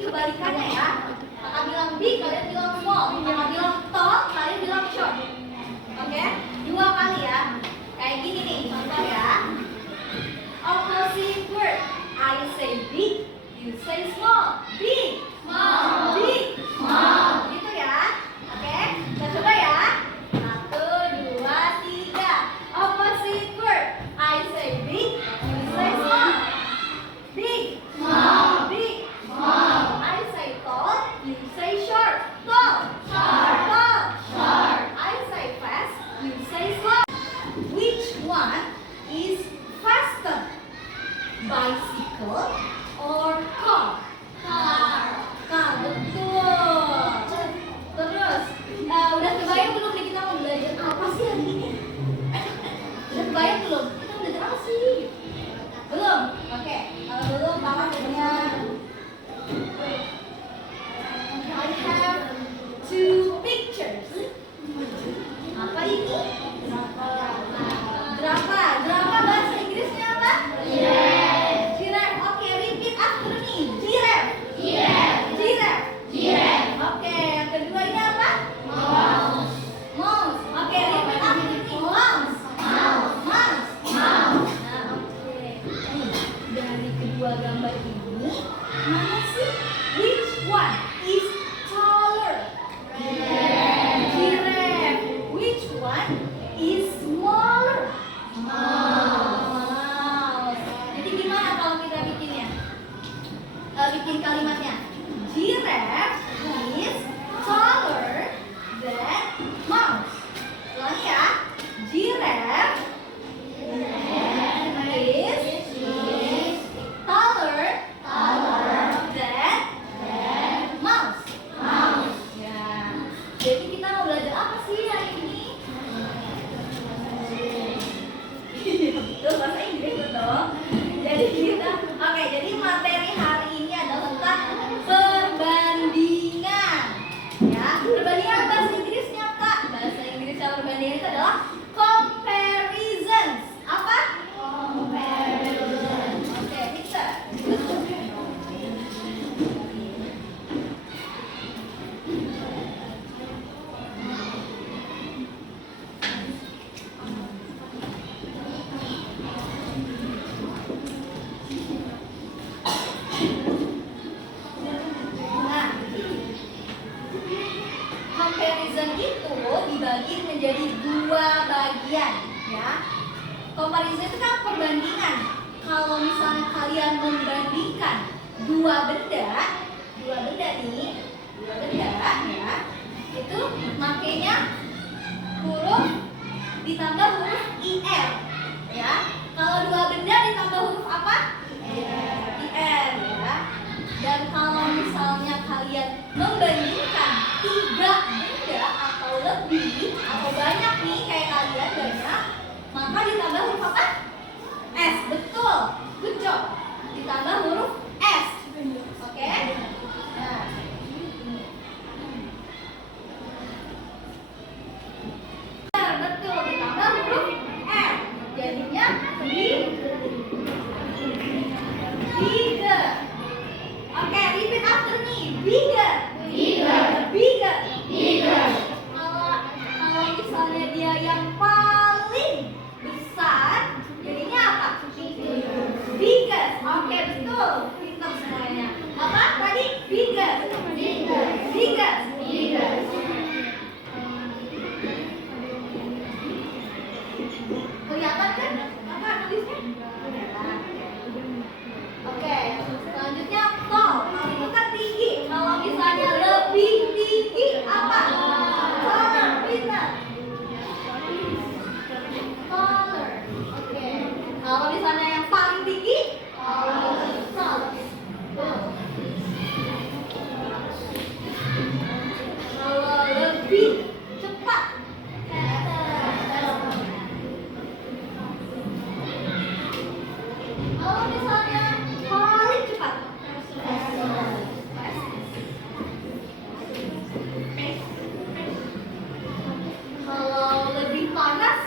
Kebalikannya ya. Kakak bilang big, kalian bilang small. Kakak bilang tall, kalian bilang short. Oke? 2 kali ya. Kayak gini nih, contoh ya. Opposite word. I say big, you say small. Big, small, big, small. Gitu ya. Oke? Kita coba ya. 1, 2, 3. Opposite word. I say big, you say small. Big, small, big, small. I say tall, you say short. Tall, short, tall, short. I say fast, you say slow. Which one is faster? Bicycle or car? Car. Car, betul. Terus, udah kebayang belum nih kita mau belajar apa sih hari ini? Udah kebayang belum? Kita mau belajar apa sih? Belum? Oke, kalau belum Papa punya I have 2 pictures. Apa ini? Jerapah. Jerapah bahasa Inggrisnya apa? Giraffe. Giraffe. Oke, repeat after me. Giraffe. Giraffe. Giraffe. Giraffe. Oke, yang kedua ini apa? Mouse. Mouse. Oke, repeat after me. Mouse. Mouse. Mouse. Mouse. Nah, oke. Dari kedua gambar ini, mana sih? Which one is taller? Giraffe. Which one is smaller? Mouse. Jadi gimana kalau kita bikinnya? Bikin kalimatnya. Giraffe is taller than mouse. Ulangi ya. Giraffe is taller than mouse. Ya. Jadi kita mau belajar apa sih hari ini? Betul, bahasa Inggris betul. Jadi jadi materi hari ini adalah tentang perbandingan. Ya, perbandingan bahasa Inggrisnya Kak. Bahasa Inggrisnya perbandingan itu adalah comparisons. Apa? Comparisons. Oke, bisa. Nah, comparison itu dibagi menjadi 2 bagian, ya. Comparison itu kan perbandingan. Kalau misalnya kalian membandingkan dua benda nih, ya, itu makanya huruf ditambah huruf IR, ya. Kalau 2 benda ditambah huruf apa? IR, ya. Dan kalau misalnya kalian membandingkan 3 benda atau lebih atau banyak nih kayak kalian banyak, maka ditambah huruf apa? S. Betul. Good job. Ditambah huruf S. Oke? Nah. Benar, betul. Ditambah huruf M. Jadinya bigger. Oke, repeat after me. Bigger. Bigger. Bigger. Bigger. misalnya dia yang paling besar, jadinya apa? Biggest. Oke, betul. Pintar semuanya. Apa tadi? Biggest. Biggest. Kelihatan kan? Apa tulisnya? Oke, selanjutnya tall. Tall itu kan tinggi. Kalau misalnya lebih tinggi apa? Taller. Pintar. Taller. Oke. Kalau misalnya yang paling tinggi? Taller. Kalau lebih cepat? Kalau misalnya paling cepat? Kalau lebih panas?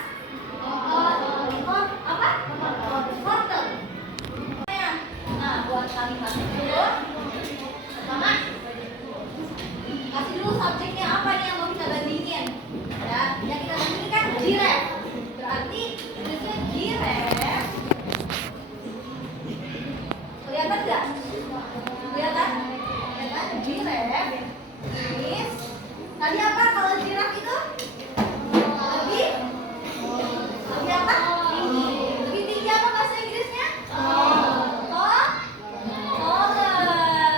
Apa? Hotter. Nah, buat kalimatnya dulu. Pertama, kasih dulu subjeknya apa nih yang mau kita bandingin. Ya, yang kita bandingin kan giraffe. Berarti tulisnya giraffe. Kelihatan nggak? Kelihatan? Kelihatan? Giraffe is. Tadi apa kalau giraffe itu? Lebih apa? Lebih tinggi apa bahasa Inggrisnya? Taller.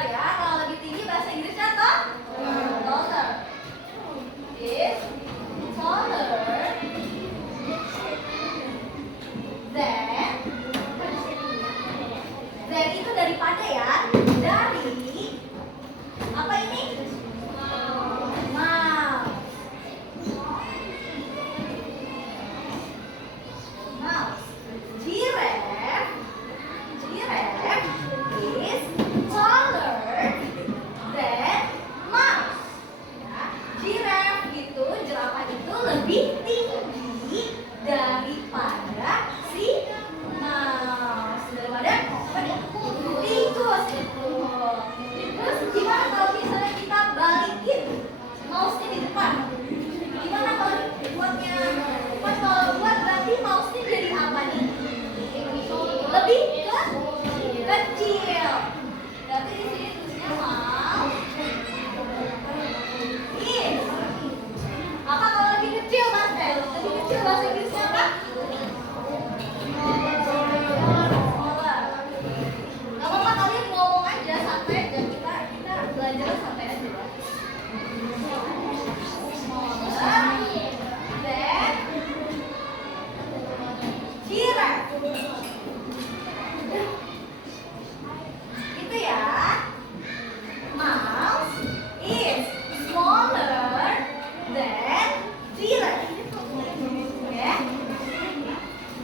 Ya, kalau lebih tinggi bahasa Inggrisnya taller. Is taller than itu daripada ya, dari apa ini? Mouse. Giraffe is taller than mouse. Ya, giraffe itu, jerapah itu lebih tinggi daripada si mouse. Daripada apa nih? Tikus itu. Terus gimana kalau misalnya kita balikin mouse-nya di depan? Gimana kalau buatnya? Kalau buat berarti mouse-nya jadi apa nih? Lebih kecil. Berarti di sini tulisnya mouse is. Apa kalau lebih kecil, Mas Tel? Lebih kecil bahasa Inggrisnya apa? Smaller. Gak apa-apa, kalian ngomong aja santai aja, kita belajar santai aja ya. Smaller than giraffe. Itu ya. Mouse is smaller than giraffe. Oke.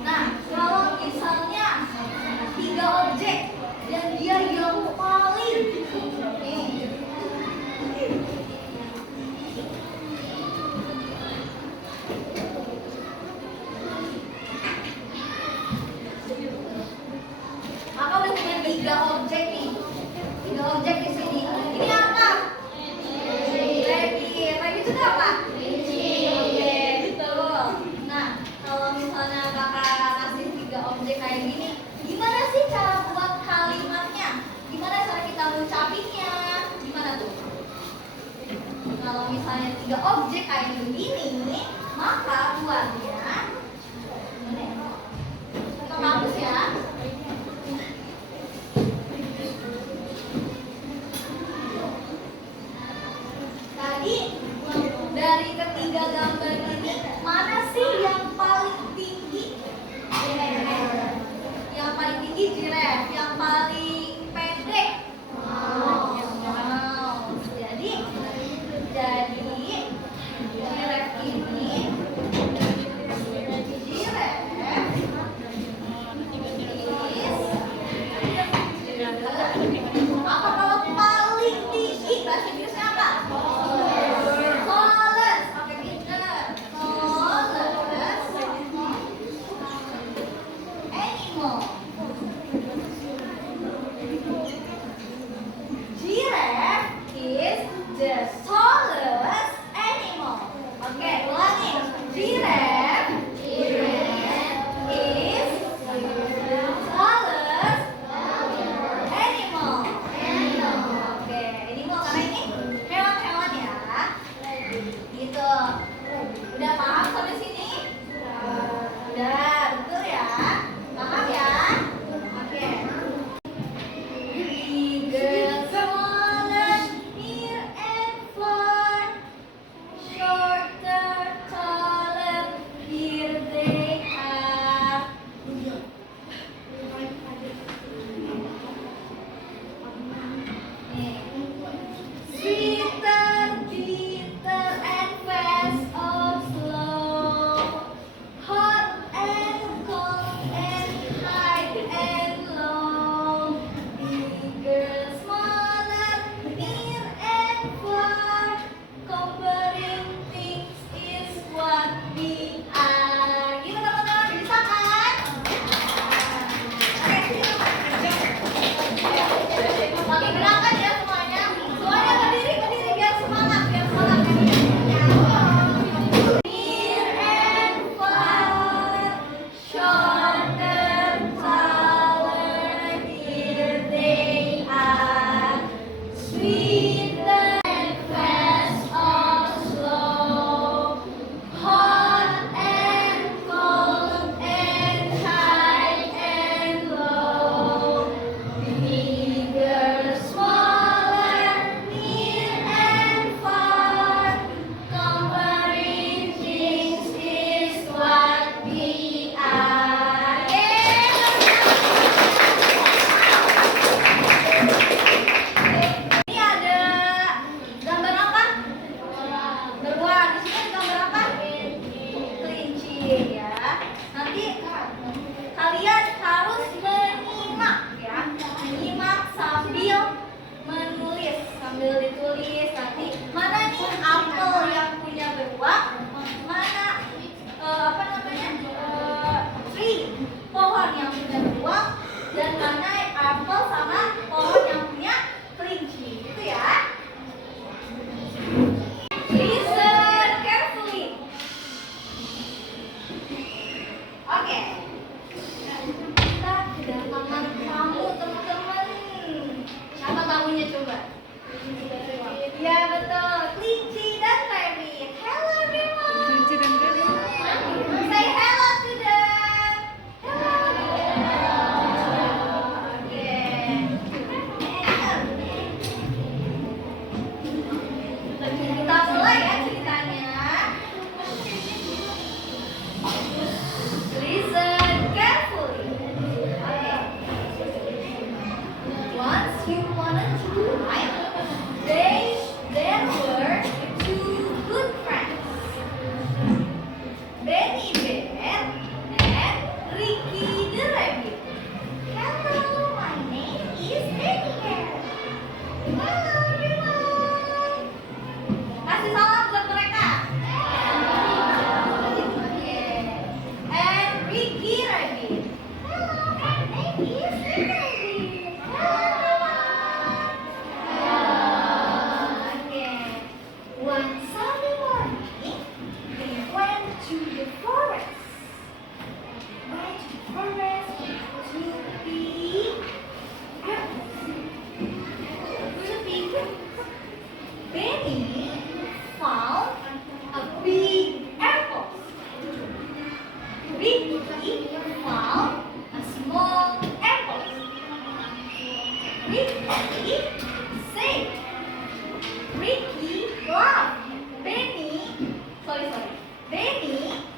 Nah, kalau misalnya 3 objek dan dia yang paling ini. Maka udah punya 3 objek nih. 3 objek di sini. Ini apa? Rabbit. Rabbit itu apa? Oke, betul. Nah, kalau misalnya kakak kasih 3 objek kayak gini, gimana sih cara buat kalimatnya? Gimana cara kita ngucapinnya? Gimana tuh? Kalau misalnya 3 objek kayak begini, maka buatnya ke kampus ya. Tadi dari ketiga gambar ini, mana sih yang paling tinggi? Yang paling tinggi giraffe, yang paling pendek mouse. Jadi giraffe ini Udah paham sampai sini? Udah, betul ya? Paham ya? Oke. Bigger, smaller, near and far, shorter, taller, here they are. Sweeter, bitter, and fast or slow, hot and cold, and high and low, bigger, smaller, near and far, comparing things is what we are. Gitu teman-teman, bisa kan? Oke, gerakan ya semuanya. Semuanya berdiri biar semangat, Near and far, shorter, taller, here they are. Sweeter and fast or slow, hot and cold, and high and low, bigger, smaller, near and far, comparing things is what we are. Ini ada gambar apa? Beruang. Di sini ada gambar apa? Kelinci ya. Nanti kalian harus menyimak ya. Menyimak sambil menulis, sambil ditulis nanti mana nih apel yang punya beruang, mana tree, pohon yang punya beruang, dan mana apel sama pohon yang punya kelinci. Gitu ya. Listen carefully. Oke. Kita kedatangan tamu, teman-teman. Siapa tamunya coba? Ya betul, kelinci dan rabbit. Hello everyone. Kelinci dan rabbit. Say hello to them. Hello. Oke. Kita mulai ya ceritanya. Listen carefully. Okay. Once you wanted to ride, there were two good friends, Benny Bear and Ricky the Rabbit. Hello, my name is Benny Bear. Hello everyone. Kasih salam buat mereka. And Ricky Rabbit. Hello, my name is Ricky Rabbit. Hello everyone. Okay. One sunny morning, they went to the forest. Went to the forest to be Benny found a big apple. Ricky found a small apple. Ricky said, Ricky laughed. Benny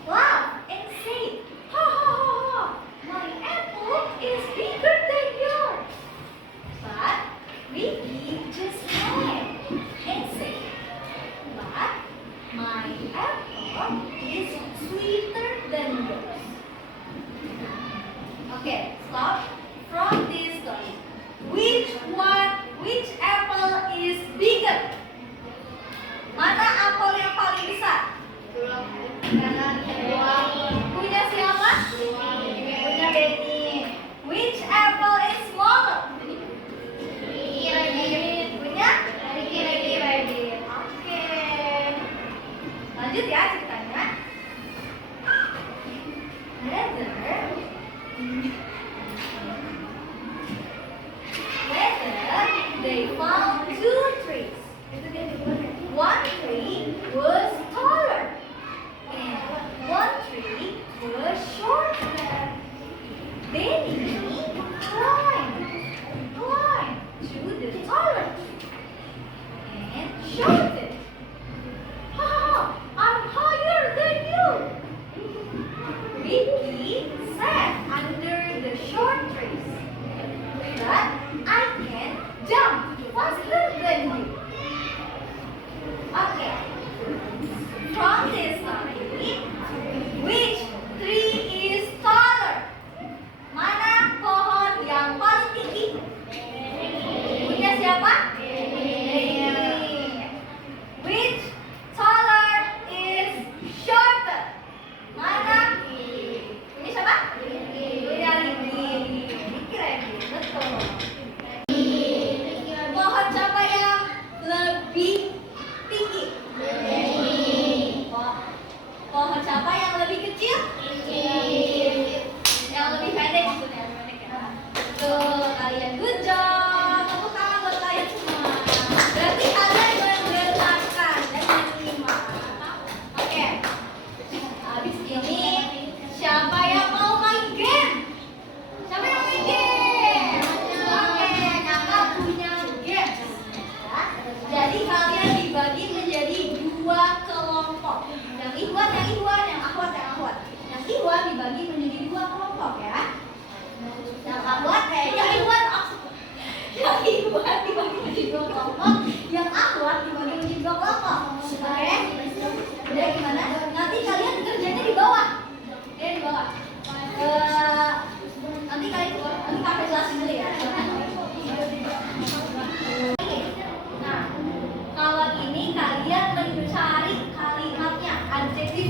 laughed and said, ha ha ha ha, my apple is bigger than yours. But Ricky just laughed and said, but my apple is sweeter than yours. Okay, stop from this story. Which apple is bigger? Mana apel yang paling besar? Punya siapa? Punya Benny. Which apple is smaller? Ricky Rabbit. Punya Ricky Rabbit. Oke. Lanjut ya ceritanya. Later, they found two trees. One tree was taller.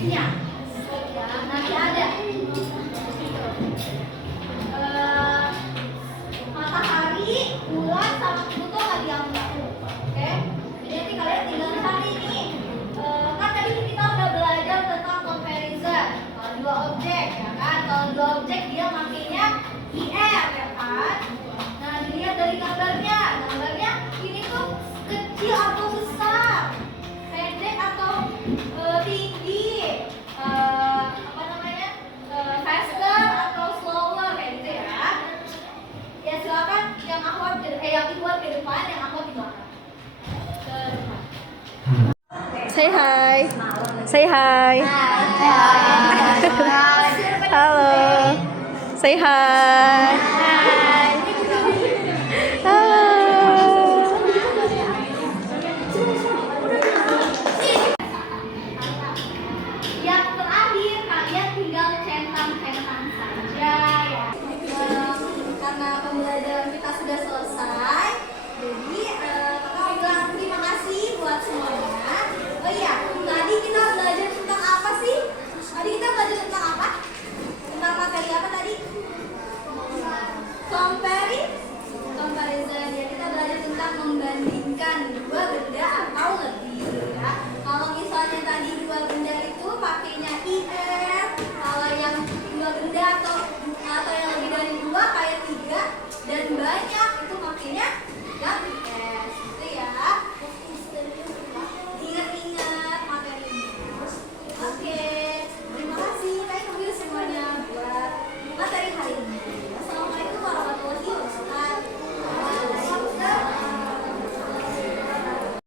siang. Ya, nanti ada. Matahari, bulan, sama Pluto nggak dianggap. Oke? Jadi nanti kalian tinggal cari nih. Kan tadi kita udah belajar tentang comparison. Kalau dua objek, ya kan? Kalau dua objek dia makainya IR, ya kan? Nah, dilihat dari gambarnya. Gambarnya ini tuh kecil atau besar, pendek atau tinggi, apa namanya, faster atau slower, kayak gitu ya. Ya silakan yang akhwat yang Ikhwan ke depan, yang akhwat di belakang. Ke depan. Say hi. Say hi. Halo. Say hi. Halo. Yang terakhir kalian tinggal centang-centang saja ya. Karena pembelajaran kita sudah selesai.